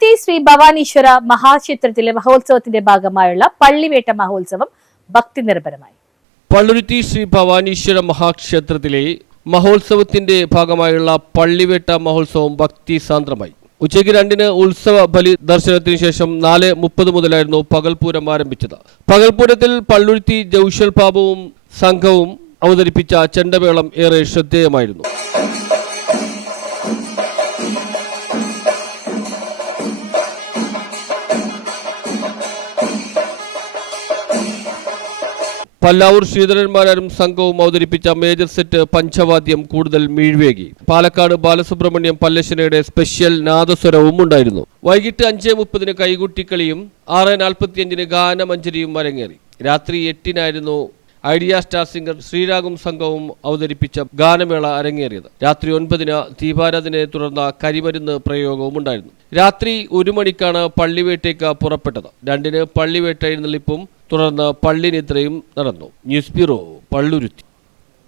പള്ളുരുത്തി ശ്രീ ഭവാനീശ്വര മഹാക്ഷേത്രത്തിലെ മഹോത്സവത്തിന്റെ ഭാഗമായുള്ള പള്ളിവേട്ട മഹോത്സവം ഭക്തി നിർഭരമായി. പള്ളുരുത്തി ശ്രീ ഭവാനീശ്വര മഹാക്ഷേത്രത്തിലെ മഹോത്സവത്തിന്റെ ഭാഗമായുള്ള പള്ളിവേട്ട മഹോത്സവം ഭക്തി സാന്ദ്രമായി. ഉച്ചയ്ക്ക് 2-ന് ഉത്സവ ബലി ദർശനത്തിന് ശേഷം 4:30 മുതലായിരുന്നു പകൽപൂരം ആരംഭിച്ചത്. പകൽപൂരത്തിൽ പള്ളുരുത്തി ജൗഷൽ ബാബുവും സംഘവും അവതരിപ്പിച്ച ചെണ്ടമേളം ഏറെ ശ്രദ്ധേയമായിരുന്നു. പല്ലാവൂർ ശ്രീധരന്മാരും സംഘവും അവതരിപ്പിച്ച മേജർ സെറ്റ് പഞ്ചവാദ്യം കൂടുതൽ മിഴിവേകി. പാലക്കാട് ബാലസുബ്രഹ്മണ്യം പല്ലശ്ശനയുടെ സ്പെഷ്യൽ നാദസ്വരവും ഉണ്ടായിരുന്നു. വൈകിട്ട് 5:30-ന് കൈകുട്ടിക്കളിയും 6:45-ന് ഗാനമഞ്ജരിയും അരങ്ങേറി. രാത്രി 8-നായിരുന്നു ഐഡിയ സ്റ്റാർ സിംഗർ ശ്രീരാഗും സംഘവും അവതരിപ്പിച്ച ഗാനമേള അരങ്ങേറിയത്. രാത്രി 9-ന് ദീപാരാധനയെ തുടർന്ന കരിമരുന്ന് പ്രയോഗവും ഉണ്ടായിരുന്നു. രാത്രി 1 മണിക്കാണ് പള്ളിവേട്ടയ്ക്ക് പുറപ്പെട്ടത്. 2-ന് പള്ളിവേട്ട എഴുന്നള്ളിപ്പും തുടർന്ന് പള്ളിനിദ്രയും നടന്നു. News bureau, Palluruthy.